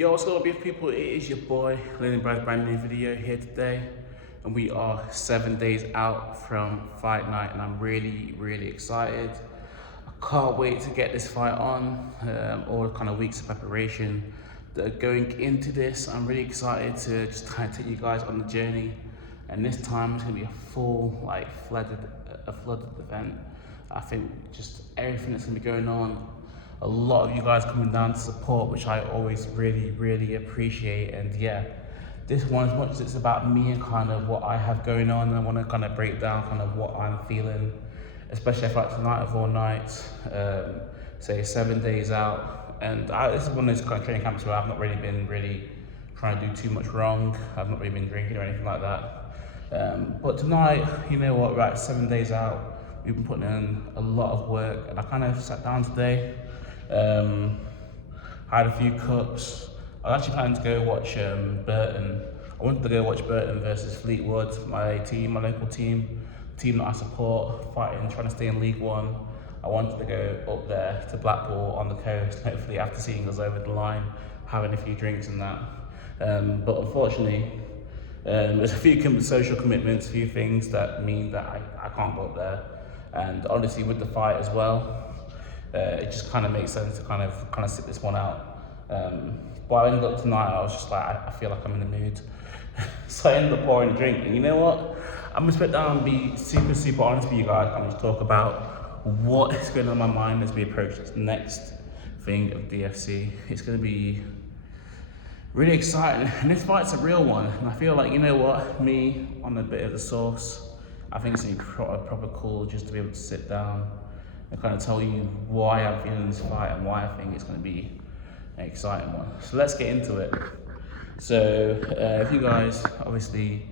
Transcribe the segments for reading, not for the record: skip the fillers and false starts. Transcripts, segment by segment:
Yo, what's up, beautiful people? It is your boy, Lennon Brad's brand new video here today. And we are 7 days out from fight night, and I'm really excited. I can't wait to get this fight on. All the kind of weeks of preparation that are going into this. I'm really excited to just kind of take you guys on the journey. And this time it's gonna be a full, flooded event. I think just everything that's gonna be going on. A lot of you guys coming down to support, which I always really appreciate. And yeah, this one, as much as it's about me and kind of what I have going on, I want to kind of break down kind of what I'm feeling, especially if like tonight of all nights, say 7 days out. And this is one of those kind of training camps where I've not really been trying to do too much wrong. I've not really been drinking or anything like that. But tonight, you know what, we're 7 days out. We've been putting in a lot of work, and I kind of sat down today. I had a few cups. I was actually planning to go watch Burton. I wanted to go watch Burton versus Fleetwood, my local team that I support, fighting, trying to stay in League One. I wanted to go up there to Blackpool on the coast, hopefully after seeing us over the line, having a few drinks and that. But unfortunately, there's a few social commitments, a few things that mean that I can't go up there. And honestly, with the fight as well, it just kind of makes sense to kind of sit this one out. But I ended up tonight, I was just like, I feel like I'm in the mood. So I ended up pouring a drink, and you know what? I'm gonna sit down and be super honest with you guys. I'm gonna talk about what is going on in my mind as we approach this next thing of DFC. It's gonna be really exciting, and this fight's a real one. And I feel like, you know what, me on a bit of the sauce, I think it's gonna be proper cool just to be able to sit down and kind of tell you why I'm feeling this fight and why I think it's going to be an exciting one. So let's get into it. So if you guys, obviously,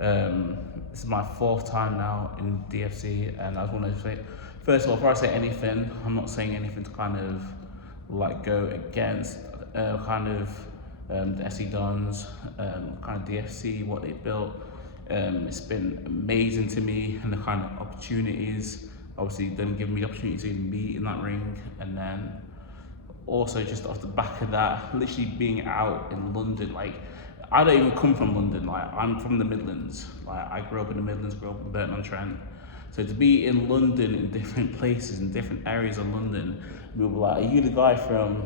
this is my 4th time now in DFC, and I just want to say, first of all, before I say anything, I'm not saying anything to kind of like go against the SE Dons, kind of DFC, what they built. It's been amazing to me, and the kind of opportunities, obviously them giving me the opportunity to be in that ring, and then also just off the back of that, literally being out in London. Like, I don't even come from London, like I'm from the Midlands. Like, I grew up in the Midlands, grew up in Burton-on-Trent. So to be in London, in different places, in different areas of London, people were like, are you the guy from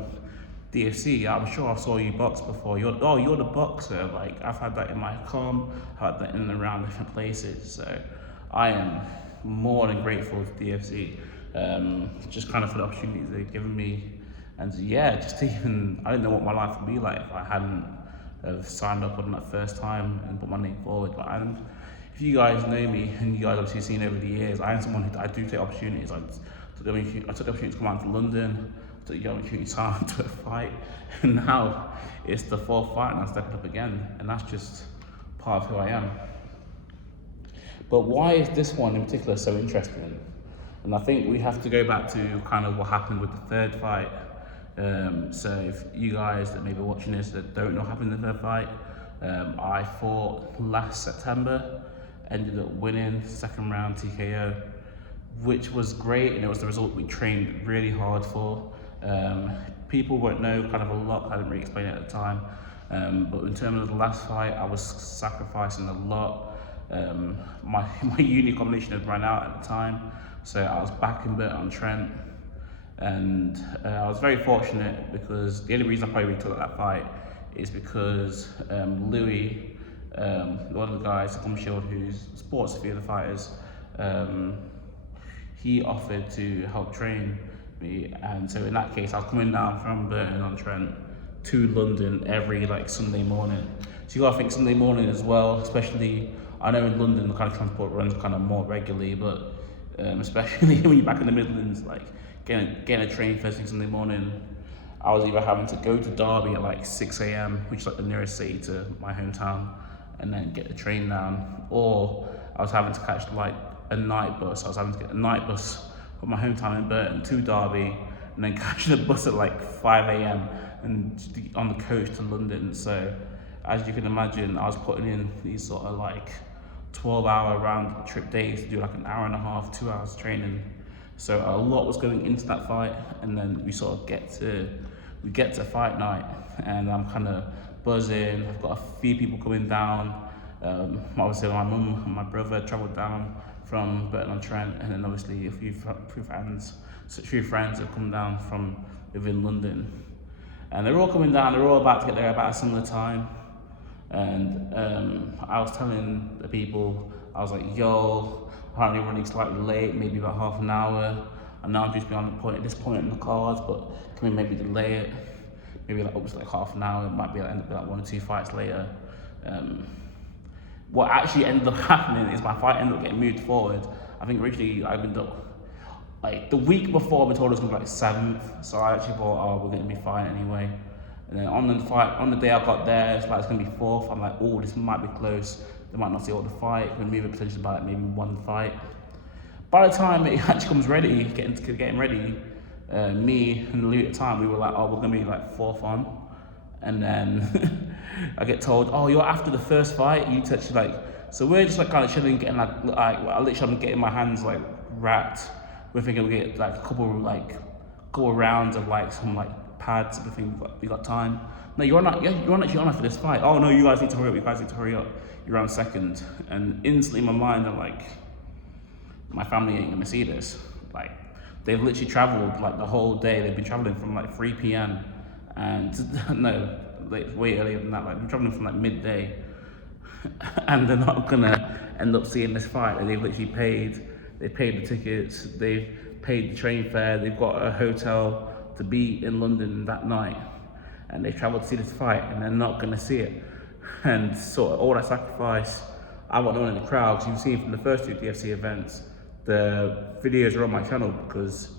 DFC? I'm sure I saw you box before. You're the boxer. Like, I've had that in my com, I've had that in and around different places. So I am more than grateful to DFC, just kind of for the opportunities they've given me. And yeah, just even, I don't know what my life would be like if I hadn't have signed up on that first time and put my name forward. But if you guys know me, and you guys obviously seen over the years, I am someone who I do take opportunities. I took the opportunity to come out to London, I took the opportunity to sign up to a fight, and now it's the 4th fight and I'm stepping up again, and that's just part of who I am. But why is this one in particular so interesting? And I think we have to go back to kind of what happened with the 3rd fight. So if you guys that may be watching this that don't know what happened in the 3rd fight, I fought last September, ended up winning 2nd round TKO, which was great, and it was the result we trained really hard for. People won't know kind of a lot, I didn't really explain it at the time. But in terms of the last fight, I was sacrificing a lot. My uni combination had run out at the time, so I was back in Burton-on-Trent, and I was very fortunate because the only reason I probably took that fight is because Louis, one of the guys, Shield, who's sports a few of the fighters, he offered to help train me, and so in that case I was coming down from Burton-on-Trent to London every Sunday morning. So you gotta think Sunday morning as well, especially, I know in London the kind of transport runs kind of more regularly, but especially when you're back in the Midlands, like getting a train first thing Sunday morning, I was either having to go to Derby at 6 a.m, which is the nearest city to my hometown, and then get the train down, or I was having to catch a night bus. I was having to get a night bus from my hometown in Burton to Derby, and then catching a bus at 5 a.m. and on the coach to London. So as you can imagine, I was putting in these sort of 12-hour round trip days to do an hour and a half, 2 hours training. So a lot was going into that fight, and then we sort of get to fight night, and I'm kind of buzzing. I've got a few people coming down. Obviously, my mum and my brother travelled down from Burton-on-Trent, and then obviously a few friends have come down from within London, and they're all coming down. They're all about to get there about a similar time, and I was telling the people, I was like, "Yo, apparently running slightly late, maybe about half an hour. And now I'm just been at this point in the cards, but can we maybe delay it? Maybe like up to like half an hour. It might be like, end up like 1 or 2 fights later." What actually ended up happening is my fight ended up getting moved forward. I think originally I ended up like the week before, I've been told it was gonna be like 7th, so I actually thought, oh, we're gonna be fine anyway. And then on the day I got there, it's like it's gonna be 4th. I'm like, oh, this might be close. They might not see all the fight. We're gonna move it potentially by like maybe 1 fight. By the time it actually comes ready, getting ready, me and Louis at the time, we were like, oh, we're gonna be like 4th on. And then I get told, oh, you're after the first fight. You touch like, so we're just like kind of chilling, getting I'm getting my hands like wrapped. We're thinking we get like a couple rounds of like some like pads. We think we got time. No, you're not actually on for this fight. Oh no, you guys need to hurry up. You guys need to hurry up. You're on second. And instantly in my mind, I'm like, my family ain't gonna see this. Like, they've literally traveled like the whole day. They've been traveling from like 3 p.m. and no, like way earlier than that. Like, they're traveling from like midday, and they're not gonna end up seeing this fight. And they've literally paid the tickets, they've paid the train fare, they've got a hotel to be in London that night, and they travelled to see this fight, and they're not gonna see it. And sort of all that sacrifice, I wasn't in the crowd, because you've seen from the first 2 DFC events, the videos are on my channel because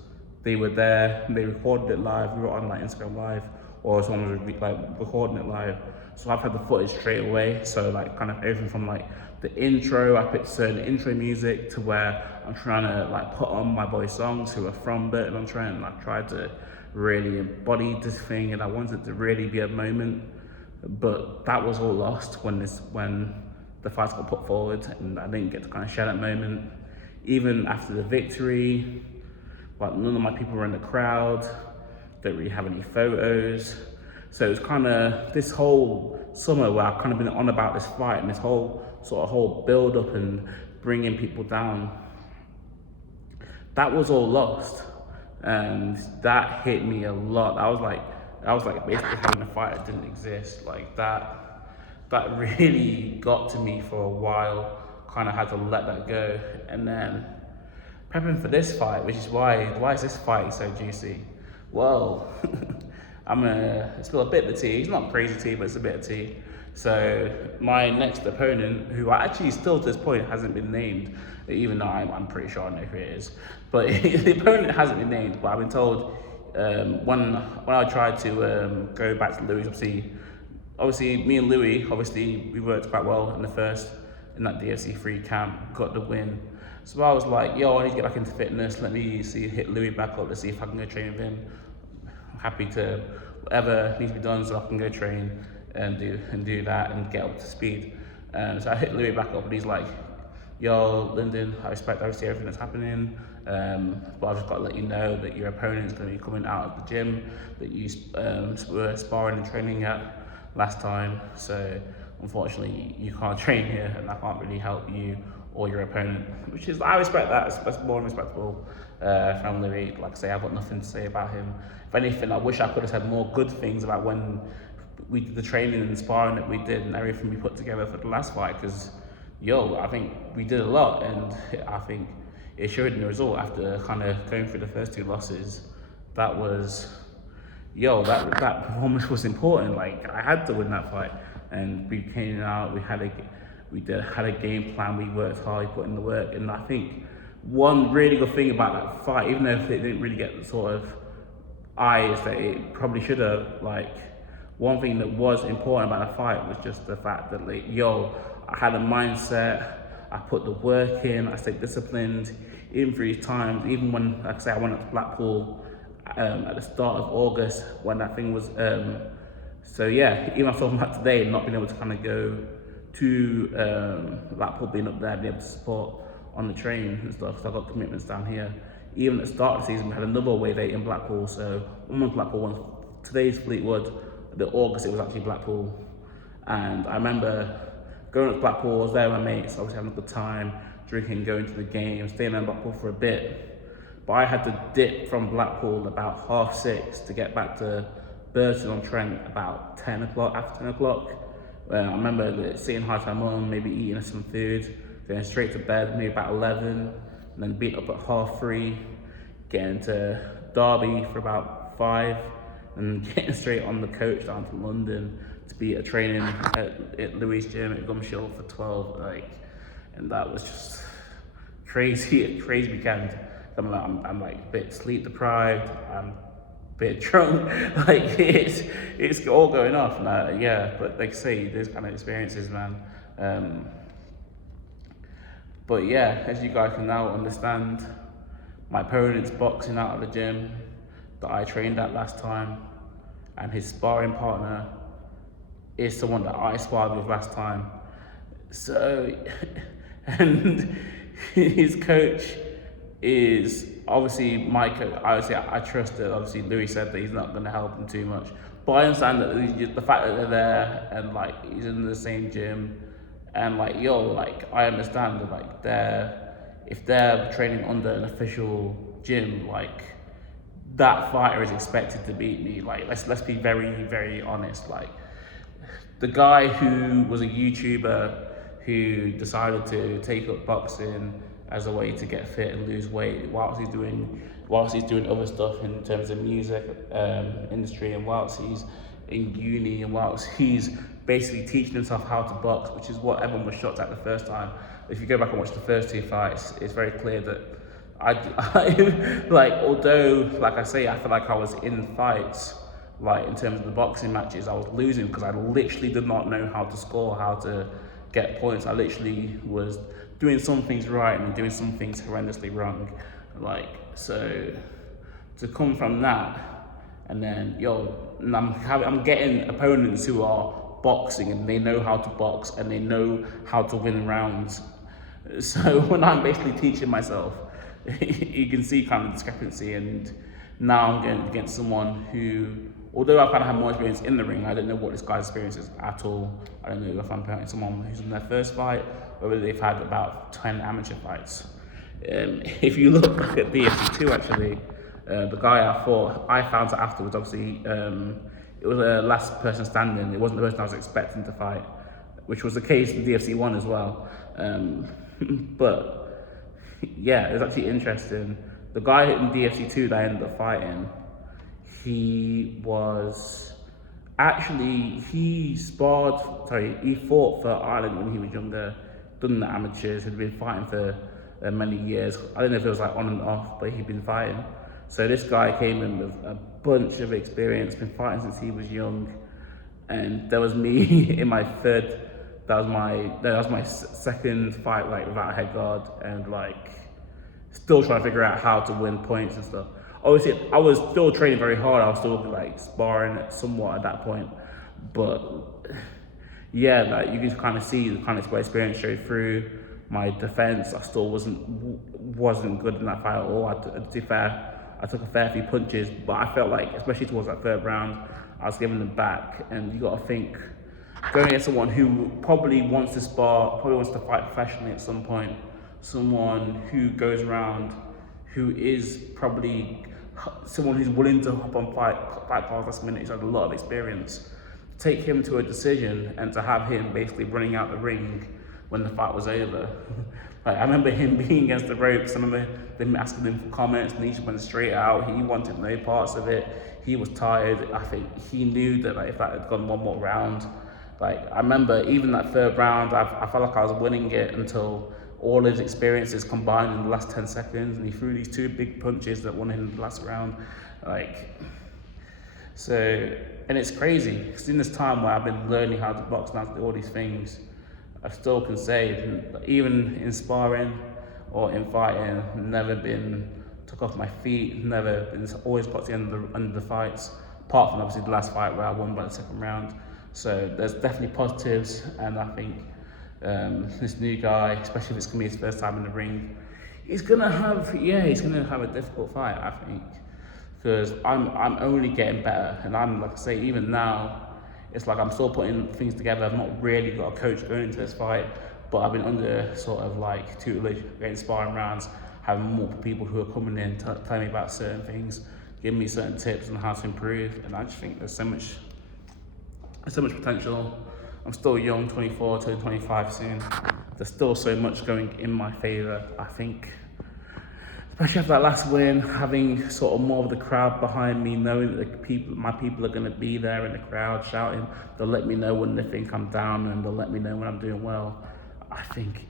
they were there, and they recorded it live. We were on like Instagram live, or someone was like recording it live. So I've had the footage straight away. So like kind of everything from like the intro, I picked certain intro music to where I'm trying to like put on my boys' songs who are from Burton-on-Trent, and I've tried to really embody this thing, and I wanted it to really be a moment. But that was all lost when the fights got put forward, and I didn't get to kind of share that moment. Even after the victory, like none of my people were in the crowd, don't really have any photos. So it was kind of this whole summer where I've kind of been on about this fight, and this whole build up and bringing people down. That was all lost, and that hit me a lot. I was like basically having a fight that didn't exist. Like that really got to me for a while. Kind of had to let that go, and then prepping for this fight, which is why is this fight so juicy? Well, I'm gonna spill a bit of the tea. It's not crazy tea, but it's a bit of tea. So my next opponent, who I actually still to this point hasn't been named, even though I'm pretty sure I know who it is, but the opponent hasn't been named. But I've been told when I tried to go back to Louis, obviously me and Louis, we worked quite well in that DFC free camp, got the win. So I was like, yo, I need to get back into fitness. Let me hit Louis back up to see if I can go train with him. I'm happy to whatever needs to be done so I can go train and do that and get up to speed. So I hit Louis back up, and he's like, yo, Lyndon, I respect obviously everything that's happening, but I've just got to let you know that your opponent is going to be coming out of the gym that you were sparring and training at last time. So unfortunately, you can't train here, and I can't really help you or your opponent, which is, I respect that. It's more respectable from Louis. Like I say, I've got nothing to say about him. If anything, I wish I could have said more good things about when we did the training and sparring that we did and everything we put together for the last fight, because I think we did a lot, and I think it showed in the result after kind of going through the first 2 losses. That was, that performance was important. Like, I had to win that fight, and we came out, we had a game plan, we worked hard, we put in the work, and I think one really good thing about that fight, even though it didn't really get the sort of eyes that it probably should have, like, one thing that was important about the fight was just the fact that, like, I had a mindset, I put the work in, I stayed disciplined, even through these times, even when, like I say, I went up to Blackpool at the start of August when that thing was, so yeah, even after that today, not being able to kind of go to Blackpool, being up there, being able to support on the train and stuff, because I've got commitments down here. Even at the start of the season, we had another away date in Blackpool, so one was Blackpool, today's Fleetwood, the August it was actually Blackpool. And I remember going up to Blackpool, I was there with my mates, obviously having a good time, drinking, going to the game, staying in Blackpool for a bit. But I had to dip from Blackpool about 6:30 to get back to Burton-on-Trent about 10 o'clock, after 10 o'clock. I remember saying hi to my mum, maybe eating some food, going straight to bed, maybe about 11, and then being up at 3:30, getting to Derby for about 5, and getting straight on the coach down to London to be at training at Louis' gym at Gumshill for 12. And that was just crazy, a crazy weekend. I'm like a bit sleep deprived. I'm a bit drunk. Like it's all going off. And yeah, but like I say, those kind of experiences, man. But yeah, as you guys can now understand, my opponent's boxing out of the gym that I trained at last time, and his sparring partner is someone that I sparred with last time. So, and his coach is obviously my coach. Obviously, I trust it. Obviously, Louis said that he's not going to help him too much. But I understand that the fact that they're there and like he's in the same gym, and like I understand that if they're training under an official gym, like that fighter is expected to beat me. Like let's be very, very honest. Like the guy who was a YouTuber who decided to take up boxing as a way to get fit and lose weight whilst he's doing other stuff in terms of music industry, and whilst he's in uni, and whilst he's basically teaching himself how to box, which is what everyone was shocked at the first time. If you go back and watch the first 2 fights, it's very clear that I like, although like I say, I feel like I was in fights, like in terms of the boxing matches, I was losing because I literally did not know how to score, how to get points. I literally was doing some things right and doing some things horrendously wrong. Like, so to come from that, and then I'm getting opponents who are boxing and they know how to box and they know how to win rounds. So when I'm basically teaching myself, you can see kind of discrepancy. And now I'm going against someone who, although I've kind of had more experience in the ring, I don't know what this guy's experience is at all. I don't know if I'm fighting someone who's in their first fight or whether they've had about 10 amateur fights. If you look back at DFC 2, actually, the guy I found out afterwards, obviously, it was a last person standing. It wasn't the person I was expecting to fight, which was the case in DFC 1 as well. But yeah, it was actually interesting. The guy in DFC 2 that I ended up fighting, he fought for Ireland when he was younger, done the amateurs, had been fighting for many years. I don't know if it was like on and off, but he'd been fighting. So this guy came in with a bunch of experience, been fighting since he was young. And there was me in my third, that was my second fight, like without a head guard, and like still trying to figure out how to win points and stuff. Obviously, I was still training very hard. I was still like sparring somewhat at that point, but yeah, like you can kind of see the kind of experience showed through. My defense, I still wasn't good in that fight at all. To be fair, I took a fair few punches, but I felt like, especially towards that third round, I was giving them back. And you got to think, going against someone who probably wants to spar, probably wants to fight professionally at some point, someone who goes around, who is probably someone who's willing to hop on fight cards last minute, who's had a lot of experience, take him to a decision and to have him basically running out the ring when the fight was over. Like, I remember him being against the ropes. I remember them asking him for comments, and he just went straight out. He wanted no parts of it. He was tired. I think he knew that like, if that had gone one more round, like I remember even that third round, I felt like I was winning it until all his experiences combined in the last 10 seconds, and he threw these 2 big punches that won him the last round. Like, so, and it's crazy, because in this time where I've been learning how to box and how to do all these things, I still can say, even in sparring or in fighting, never been took off my feet, never been, always got to the end of the fights, apart from obviously the last fight where I won by the second round. So there's definitely positives, and I think this new guy, especially if it's gonna be his first time in the ring, he's gonna have a difficult fight, I think. because I'm only getting better, and I'm like I say, even now, it's like I'm still putting things together. I've not really got a coach going into this fight, but I've been under sort of like tutelage, getting sparring rounds, having multiple people who are coming in, telling me about certain things, giving me certain tips on how to improve, and I just think there's so much potential. I'm still young, 24, turning 25 soon. There's still so much going in my favour. I think, especially after that last win, having sort of more of the crowd behind me, knowing that my people are going to be there in the crowd shouting, they'll let me know when they think I'm down, and they'll let me know when I'm doing well. I think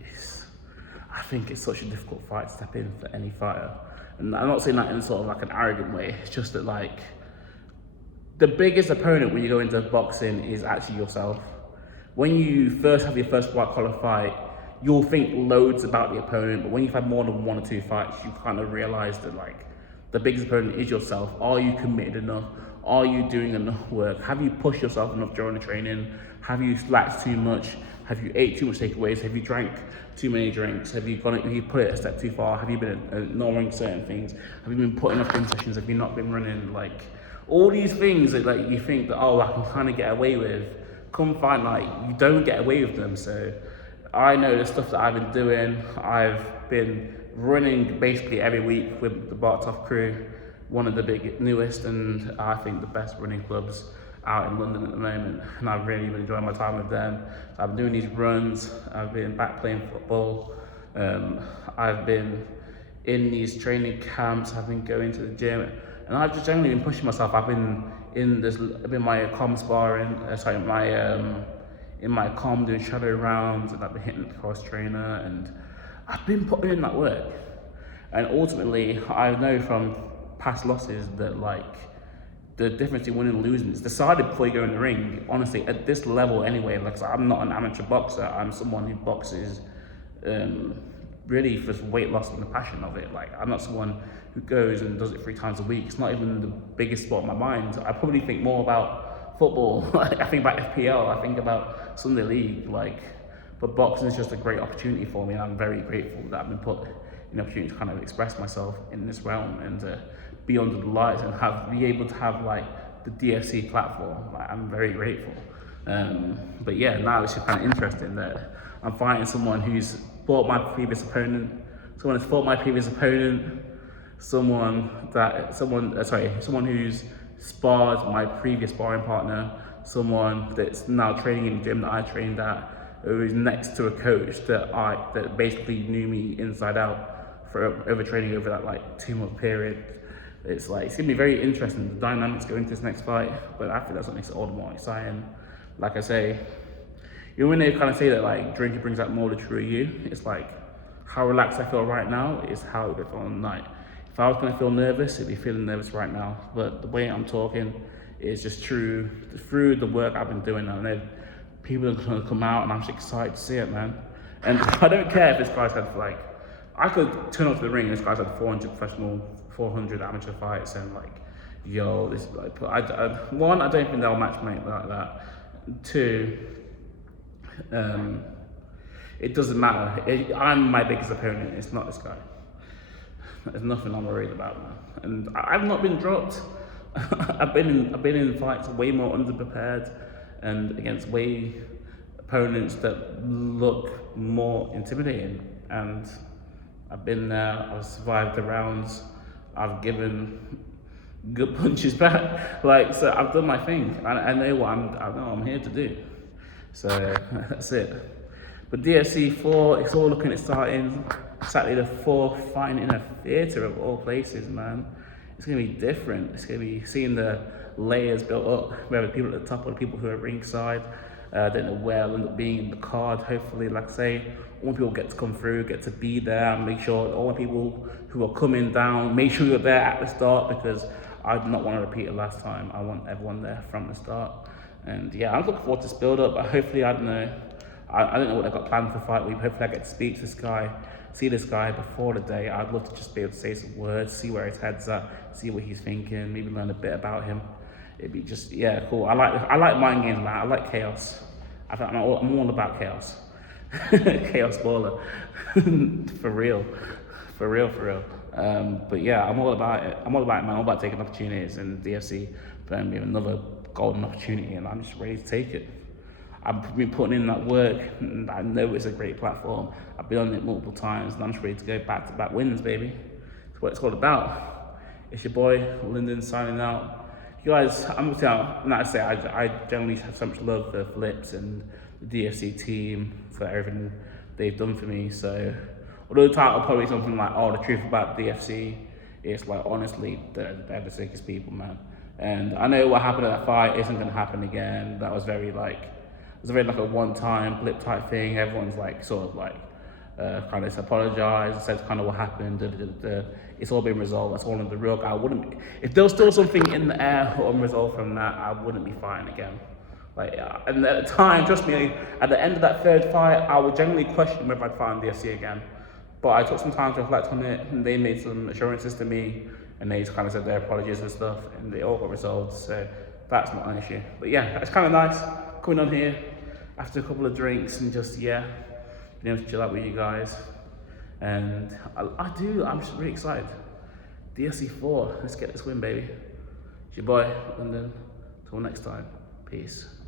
it's such a difficult fight to step in for any fighter. And I'm not saying that in sort of like an arrogant way. It's just that like, the biggest opponent when you go into boxing is actually yourself. When you first have your first white collar fight, you'll think loads about the opponent, but when you've had more than 1 or 2 fights, you kind of realize that like the biggest opponent is yourself. Are you committed enough? Are you doing enough work? Have you pushed yourself enough during the training? Have you slacked too much? Have you ate too much takeaways? Have you drank too many drinks? Have you put it a step too far? Have you been ignoring certain things? Have you been putting up in sessions? Have you not been running? Like, all these things that like you think that, oh, I can kind of get away with, come find like you don't get away with them. So I know the stuff that I've been doing. I've been running basically every week with the Bartov crew, one of the newest and I think the best running clubs out in London at the moment, and I've really been enjoying my time with them. So I've been doing these runs, I've been back playing football, I've been in these training camps, I've been going to the gym, and I've just generally been pushing myself. I've been in my comm sparring, in my comm doing shadow rounds, and I've been hitting the cross trainer, and I've been putting in that work. And ultimately, I know from past losses that like the difference in winning and losing is decided before you go in the ring. Honestly, at this level anyway, like so I'm not an amateur boxer. I'm someone who boxes really for weight loss and the passion of it. Like I'm not someone who goes and does it 3 times a week. It's not even the biggest sport in my mind. I probably think more about football. I think about FPL. I think about Sunday League. Like, but boxing is just a great opportunity for me. And I'm very grateful that I've been put in the opportunity to kind of express myself in this realm and be under the lights and be able to have like the DFC platform. Like, I'm very grateful. But yeah, now it's just kind of interesting that I'm fighting someone who's fought my previous opponent, someone who's sparred my previous sparring partner, someone that's now training in the gym that I trained at, who is next to a coach that basically knew me inside out for over training over that like 2-month period. It's gonna be very interesting, the dynamics going into this next fight, but I think that's what makes it all the more exciting. Like I say, you know when they kind of say that like drinking brings out more of the true you, it's like how relaxed I feel right now is how it would feel on the night. If I was gonna feel nervous, it'd be feeling nervous right now. But the way I'm talking is just through the work I've been doing. And then people are gonna come out, and I'm just excited to see it, man. And I don't care if this guy's had like, I could turn up to the ring and this guy's had 400 professional, 400 amateur fights, and like, yo, this like, one, I don't think they'll matchmake like that. 2, it doesn't matter. I'm my biggest opponent. It's not this guy. There's nothing I'm worried about, man. And I've not been dropped. I've been in fights way more underprepared and against opponents that look more intimidating. And I've been there. I've survived the rounds. I've given good punches back. Like, so I've done my thing. I know what I'm here to do. So that's it. But DFC 4, it's all looking exciting. Saturday the 4th, fighting in a theatre of all places, man. It's gonna be different. It's gonna be seeing the layers built up. We have the people at the top, or the people who are ringside. I don't know where I'll end up being in the card. Hopefully, like I say, all people get to come through, get to be there, and make sure all the people who are coming down, make sure you're there at the start, because I do not want to repeat it last time. I want everyone there from the start. And yeah, I'm looking forward to this build up, but hopefully, I don't know what they've got planned for fight week. Hopefully I get to speak to this guy, see this guy before the day. I'd love to just be able to say some words, see where his head's at, see what he's thinking, maybe learn a bit about him. It'd be just, yeah, cool. I like mind games, man. I like chaos. I'm all about chaos. Chaos baller. For real. For real, for real. But yeah, I'm all about it. I'm all about it, man. I'm all about taking opportunities, and DFC found me another golden opportunity, and I'm just ready to take it. I've been putting in that work, and I know it's a great platform. I've been on it multiple times, and I'm just ready to go back to back wins, baby. That's what it's all about. It's your boy Lyndon signing out. You guys, I'm gonna tell. Like I say, I generally have so much love for Flips and the DFC team for everything they've done for me. So, although the title probably something like, "Oh, the truth about DFC," it's like honestly, they're the sickest people, man. And I know what happened at that fight isn't gonna happen again. That was very like, it was very like a one-time blip type thing. Everyone's like sort of like kind of apologized, said kind of what happened. It's all been resolved. That's all in the real. I wouldn't. If there was still something in the air or unresolved from that, I wouldn't be fighting again. Like, and at the time, trust me, at the end of that third fight, I would generally question whether I'd fight in DFC again. But I took some time to reflect on it, and they made some assurances to me, and they just kind of said their apologies and stuff, and they all got resolved. So that's not an issue. But yeah, it's kind of nice coming on here after a couple of drinks and just being able to chill out with you guys. And I'm just really excited. DFC 4, let's get this win, baby. It's your boy, London. Till next time, peace.